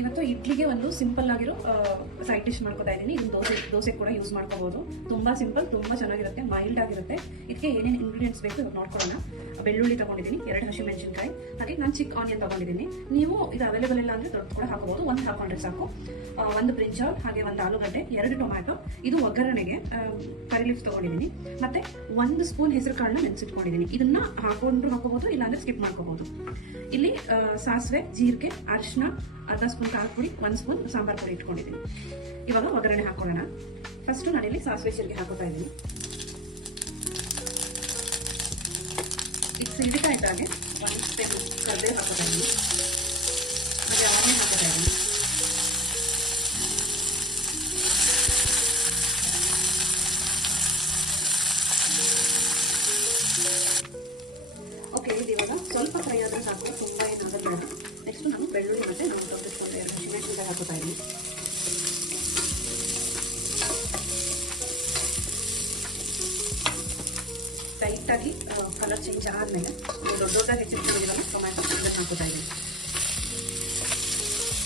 ಇವತ್ತು ಇಡ್ಲಿಗೆ ಒಂದು ಸಿಂಪಲ್ ಆಗಿರೋ ಸೈಡ್ ಡಿಶ್ ಮಾಡ್ಕೊತಾ ಇದ್ದೀನಿ. ಇದು ದೋಸೆ ಕೂಡ ಯೂಸ್ ಮಾಡ್ಕೋಬಹುದು. ತುಂಬಾ ಸಿಂಪಲ್, ತುಂಬಾ ಚೆನ್ನಾಗಿರುತ್ತೆ, ಮೈಲ್ಡ್ ಆಗಿರುತ್ತೆ. ಇದಕ್ಕೆ ಏನೇನು ಇಂಗ್ರೀಡಿಯೆಂಟ್ಸ್ ಬೇಕು ನೋಡ್ಕೊಳ್ಳೋಣ. ಬೆಳ್ಳುಳ್ಳಿ ತಗೊಂಡಿದ್ದೀನಿ, 2 ಹಸಿಮೆಣಸಿನಕಾಯಿ, ಹಾಗೆ ನಾನು ಚಿಕ್ಕ ಆನಿಯನ್ ತಗೊಂಡಿದ್ದೀನಿ. ನೀವು ಇದು ಅವೈಲೇಬಲ್ ಇಲ್ಲ ಅಂದ್ರೆ ದೊಡ್ಡ ಕೂಡ ಹಾಕೋಬಹುದು. ಒಂದು ಹಾಕೊಂಡ್ರೆ ಸಾಕು. 1 ಬ್ರಿಂಜಾಲ್, ಹಾಗೆ 1 ಆಲೂಗಡ್ಡೆ, 2 ಟೊಮ್ಯಾಟೊ. ಇದು ಒಗ್ಗರಣೆಗೆ ಕರಿ ಲೀಫ್ ತಗೊಂಡಿದ್ದೀನಿ. ಮತ್ತೆ 1 ಸ್ಪೂನ್ ಹೆಸರು ಕಾಳನ್ನ ನೆನೆಸಿಟ್ಕೊಂಡಿದ್ದೀನಿ. ಇದನ್ನ ಹಾಕೊಂಡ್ರು ಹಾಕೋಬಹುದು, ಇಲ್ಲಾಂದ್ರೆ ಸ್ಕಿಪ್ ಮಾಡ್ಕೋಬಹುದು. ಇಲ್ಲಿ ಸಾಸಿವೆ, ಜೀರಿಗೆ, ಅರಿಶಿನ, ಅರ್ಧ ಸ್ಪೂನ್ ಖಾರದ ಪುಡಿ, 1 ಸ್ಪೂನ್ ಸಾಂಬಾರ್ ಪುಡಿ ಇಟ್ಕೊಂಡಿದ್ದೀನಿ. ಇವಾಗ ಒಗ್ಗರಣೆ ಹಾಕೊಳ್ಳೋಣ. ಫಸ್ಟ್ ನಾನಿಲ್ಲಿ ಸಾಸಿವೆ ಜೀರಿಗೆ ಹಾಕೋತಾ ಇದ್ದೀನಿ. ಇದು ಸಿಡಿತಾ ಇದ್ದಾಗೆ 1 ಸ್ಪೂನ್ ಕರ್ಬೇವು ಹಾಕೋತಾ ಇದ್ದೀನಿ. ಹಾಗೆ ಆನಿಯನ್ ಹಾಕೋತಾ ಇದ್ದೀನಿ. ಓಕೆ, ಇದು ಇವಾಗ ಸ್ವಲ್ಪ ಫ್ರೈ ಆದರೆ ಸಾಕು, ತುಂಬ ಏನಾದರೂ ಬೇಡ. ನೆಕ್ಸ್ಟ್ ನಾನು ಬೆಳ್ಳುಳ್ಳಿ ಮತ್ತು ನಾವು ತೊಗೊಂಡಿಟ್ಕೊಂಡು 2 ಹಸಿಮೆಣಸಿನಕಾಯಿ ಹಾಕೋತಾ ಇದ್ದೀನಿ. ಲೈಟಾಗಿ ಕಲರ್ ಚೇಂಜ್ ಆದಮೇಲೆ ದೊಡ್ಡದಾಗಿ ಹೆಚ್ಚಿಟ್ಕೊಂಡಿದ್ದೀವಲ್ಲ ಟೊಮ್ಯಾಟೊ ಅದನ್ನು ಹಾಕೋತಾ ಇದ್ದೀನಿ.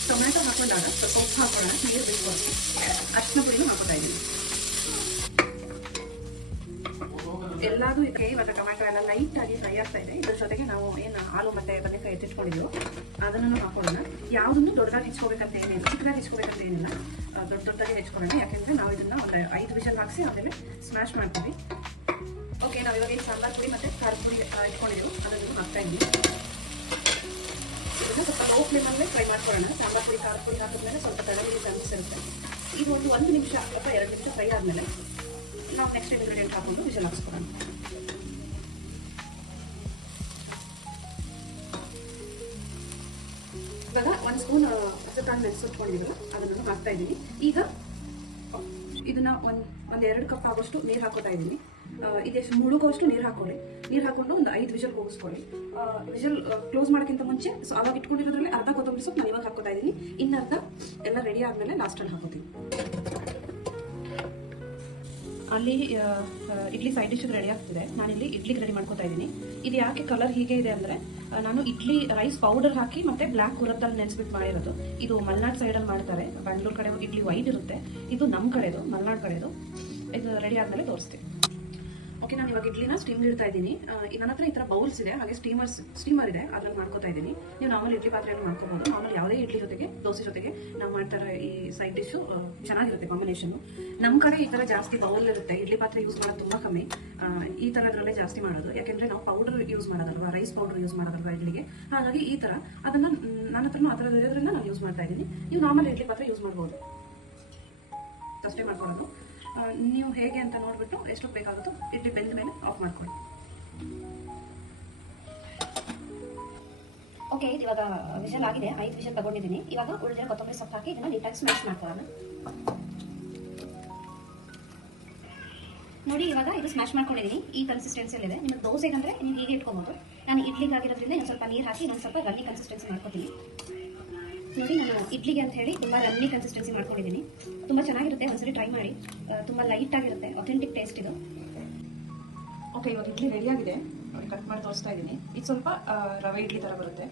ಟೊಮ್ಯಾಟೊ ಹಾಕೊಂಡಾಗ ಸ್ವಲ್ಪ ಉಪ್ಪು ಹಾಕೊಳ್ಳೋಣ, ನೀರು ಬಿಟ್ಕೊಂಡು ಅರಿಶಿನ ಪುಡಿನೂ ಹಾಕೋತಾ ಇದ್ದೀನಿ. ಎಲ್ಲಾದರೂ ಇದಕ್ಕೆ ಇವಾಗ ಟೊಮ್ಯಾಟೊ ಎಲ್ಲ ಲೈಟಾಗಿ ಫ್ರೈ ಆಗ್ತಾ ಇದೆ. ಇದ್ರ ಜೊತೆಗೆ ನಾವು ಏನು ಆಲೂ ಮತ್ತೆ ಬದನೆಕಾಯಿ ಎತ್ತಿಟ್ಕೊಂಡಿದ್ವು ಅದನ್ನು ಹಾಕೊಳ್ಳೋಣ. ಯಾವುದನ್ನು ದೊಡ್ಡದಾಗಿ ಹೆಚ್ಕೋಬೇಕಂತ ಏನಿಲ್ಲ, ಚಿಕ್ಕದಾಗಿ ಹೆಚ್ಕೋಬೇಕಂತ ಏನಿಲ್ಲ, ದೊಡ್ಡದಾಗಿ ಹೆಚ್ಕೊಳ್ಳೋಣ. ಯಾಕೆಂದರೆ ನಾವು ಇದನ್ನು ಒಂದು 5 ವಿಷಲ್ ಹಾಕಿಸಿ ಆಮೇಲೆ ಸ್ಮ್ಯಾಶ್ ಮಾಡ್ತೀವಿ. ಓಕೆ, ನಾವು ಇವಾಗ ಈ ಸಾಂಬಾರ್ ಪುಡಿ ಮತ್ತು ಖಾರದ ಪುಡಿ ಇಟ್ಕೊಂಡಿದ್ದೀವಿ, ಅದನ್ನು ಹಾಕ್ತಾ ಇದ್ದೀವಿ. ಇದನ್ನು ಸ್ವಲ್ಪ ಲೋ ಫ್ಲೇಮಲ್ಲೇ ಫ್ರೈ ಮಾಡ್ಕೊಳ್ಳೋಣ. ಸಾಂಬಾರ್ ಪುಡಿ ಖಾರದ ಪುಡಿ ಹಾಕಿದ್ಮೇಲೆ ಸ್ವಲ್ಪ ತಡವಾಗಿ ಚಾನ್ಸಸ್ ಇರುತ್ತೆ. ಇದು ಒಂದು 1 ನಿಮಿಷ ಅಥವಾ 2 ನಿಮಿಷ ಫ್ರೈ ಆದಮೇಲೆ ನಾವು ನೆಕ್ಸ್ಟ್ ಇಂಗ್ರೀಡಿಯೆಂಟ್ ಹಾಕೊಂಡು ವಿಷಲ್ ಹಾಕಿಸ್ಕೊಳ್ಳೋಣ. ಇವಾಗ 1 ಸ್ಪೂನ್ ಹಸಿಕಾಳು ನೆನೆಸಿಟ್ಕೊಂಡಿದ್ದೀವಲ್ಲ ಅದನ್ನು ಹಾಕ್ತಾ ಇದ್ದೀನಿ. ಈಗ ಇದನ್ನ ಒಂದು 2 ಕಪ್ ಆಗೋಷ್ಟು ನೀರು ಹಾಕೋತಾ ಇದ್ದೀನಿ. ಇದೆಷ್ಟು ಮುಳುಗೋಷ್ಟು ನೀರು ಹಾಕೊಳ್ಳಿ. ನೀರು ಹಾಕೊಂಡು ಒಂದು 5 ವಿಷಲ್ ಹೋಗಿಸ್ಕೊಳ್ಳಿ. ವಿಷಲ್ ಕ್ಲೋಸ್ ಮಾಡೋಕ್ಕಿಂತ ಮುಂಚೆ ಅವಾಗ ಇಟ್ಕೊಂಡಿರೋದ್ರಲ್ಲಿ ಅರ್ಧ ಕೊತ್ತಂಬರಿ ಸೊಪ್ಪು ನಾನು ಇವಾಗ ಹಾಕೋತಾ ಇದ್ದೀನಿ. ಇನ್ನರ್ಧ ಎಲ್ಲ ರೆಡಿ ಆದಮೇಲೆ ಲಾಸ್ಟಲ್ಲಿ ಹಾಕೋತೀನಿ. ಅಲ್ಲಿ ಇಡ್ಲಿ ಸೈಡ್ ಡಿಶ್ ರೆಡಿ ಆಗ್ತಿದೆ. ನಾನಿಲ್ಲಿ ಇಡ್ಲಿಗೆ ರೆಡಿ ಮಾಡ್ಕೋತಾ ಇದ್ದೀನಿ. ಇದು ಯಾಕೆ ಕಲರ್ ಹೀಗೆ ಇದೆ ಅಂದರೆ ನಾನು ಇಡ್ಲಿ ರೈಸ್ ಪೌಡರ್ ಹಾಕಿ ಮತ್ತೆ ಬ್ಲ್ಯಾಕ್ ಉರದ್ದಲ್ಲಿ ನೆನೆಸ್ಬಿಟ್ಟು ಮಾಡಿರೋದು. ಇದು ಮಲೆನಾಡು ಸೈಡಲ್ಲಿ ಮಾಡ್ತಾರೆ. ಬೆಂಗಳೂರು ಕಡೆ ಇಡ್ಲಿ ವೈಟ್ ಇರುತ್ತೆ, ಇದು ನಮ್ಮ ಕಡೆದು, ಮಲೆನಾಡು ಕಡೆದು. ಇದು ರೆಡಿ ಆದಮೇಲೆ ತೋರಿಸ್ತೀನಿ. ಓಕೆ, ನಾನು ಇವಾಗ ಇಡ್ಲಿನ ಸ್ಟೀಮ್ ಇಡ್ತಾ ಇದ್ದೀನಿ. ನನ್ನ ಹತ್ರ ಈ ಥರ ಬೌಲ್ಸ್ ಇದೆ, ಹಾಗೆ ಸ್ಟೀಮರ್ ಇದೆ, ಅದ್ರಲ್ಲಿ ಮಾಡ್ಕೋತಾ ಇದ್ದೀನಿ. ನೀವು ನಾರ್ಮಲ್ ಇಡ್ಲಿ ಪಾತ್ರೆಯಲ್ಲಿ ಮಾಡ್ಕೋಬಹುದು. ನಾರ್ಮಲ್ ಯಾವುದೇ ಇಡ್ಲಿ ಜೊತೆಗೆ ದೋಸೆ ಜೊತೆಗೆ ನಾವು ಮಾಡ್ತಾರೆ ಈ ಸೈಡ್ ಡಿಶು ಚೆನ್ನಾಗಿರುತ್ತೆ ಕಾಂಬಿನೇಷನ್. ನಮ್ಮ ಕಡೆ ಈ ಥರ ಜಾಸ್ತಿ ಬೌಲ್ ಇರುತ್ತೆ, ಇಡ್ಲಿ ಪಾತ್ರೆ ಯೂಸ್ ಮಾಡೋದು ತುಂಬ ಕಮ್ಮಿ. ಈ ಥರದ್ರಲ್ಲೇ ಜಾಸ್ತಿ ಮಾಡೋದು, ಯಾಕೆಂದರೆ ನಾವು ಪೌಡರ್ ಯೂಸ್ ಮಾಡೋದಲ್ವಾ, ರೈಸ್ ಪೌಡರ್ ಯೂಸ್ ಮಾಡೋದಲ್ವಾ ಇಡ್ಲಿಗೆ. ಹಾಗಾಗಿ ಈ ಥರ ಅದನ್ನು ನನ್ನ ಹತ್ರನೂ ಆ ಥರ ಇರೋದ್ರಿಂದ ನಾನು ಯೂಸ್ ಮಾಡ್ತಾ ಇದ್ದೀನಿ. ನೀವು ನಾರ್ಮಲ್ ಇಡ್ಲಿ ಪಾತ್ರೆ ಯೂಸ್ ಮಾಡ್ಬೋದು, ಅಷ್ಟೇ ಮಾಡ್ಕೊಳ್ಳೋದು. ನೀವು ಹೇಗೆ ಅಂತ ನೋಡ್ಬಿಟ್ಟು ಎಷ್ಟು ಬೇಕಾಗುತ್ತೋ ಇಡ್ಲಿ ಬೆಂದ ಮೇಲೆ ಆಫ್ ಮಾಡ್ಕೊಳ್ಳಿ. ಓಕೆ, ಇದು ಇವಾಗ ವಿಷಲ್ ಆಗಿದೆ, 5 ವಿಷಲ್ ತಗೊಂಡಿದ್ದೀನಿ. ಇವಾಗ ಉಳಿದಿರೋ ಕೊತ್ತಂಬರಿ ಸೊಪ್ಪು ಹಾಕಿ ಇದನ್ನ ನೀಟಾಗಿ ಸ್ಮ್ಯಾಶ್ ಮಾಡ್ಕೊಳ್ಳೋಣ. ನೋಡಿ, ಇವಾಗ ಇದು ಸ್ಮ್ಯಾಶ್ ಮಾಡ್ಕೊಂಡಿದ್ದೀನಿ. ಈ ಕನ್ಸಿಸ್ಟೆನ್ಸಿಯಲ್ಲಿದೆ. ನಿಮಗೆ ದೋಸೆಗಂದ್ರೆ ನೀವು ಹೀಗೆ ಇಟ್ಕೊಬೋದು. ನಾನು ಇಡ್ಲಿಗೆ ಆಗಿರೋದ್ರಿಂದ ಇನ್ನೊಂದು ಸ್ವಲ್ಪ ನೀರು ಹಾಕಿ ಇನ್ನೊಂದು ಸ್ವಲ್ಪ ರನ್ನಿ ಕನ್ಸಿಸ್ಟೆನ್ಸಿ ಮಾಡ್ಕೊತೀನಿ. ನೋಡಿ, ನಾನು ಇಡ್ಲಿಗೆ ಅಂತ ಹೇಳಿ ತುಂಬ ರನ್ನಿ ಕನ್ಸಿಸ್ಟೆನ್ಸಿ ಮಾಡ್ಕೊಂಡಿದ್ದೀನಿ. ತುಂಬ ಚೆನ್ನಾಗಿರುತ್ತೆ, ಒಂದ್ಸರಿ ಟ್ರೈ ಮಾಡಿ. ತುಂಬ ಲೈಟ್ ಆಗಿರುತ್ತೆ, ಅಥೆಂಟಿಕ್ ಟೇಸ್ಟ್ ಇದು. ಓಕೆ, ಇವಾಗ ಇಡ್ಲಿ ರೆಡಿ ಆಗಿದೆ. ಕಟ್ ಮಾಡಿ ತೋರಿಸ್ತಾ ಇದ್ದೀನಿ. ಇದು ಸ್ವಲ್ಪ ರವೆ ಇಡ್ಲಿ ಥರ ಬರುತ್ತೆ.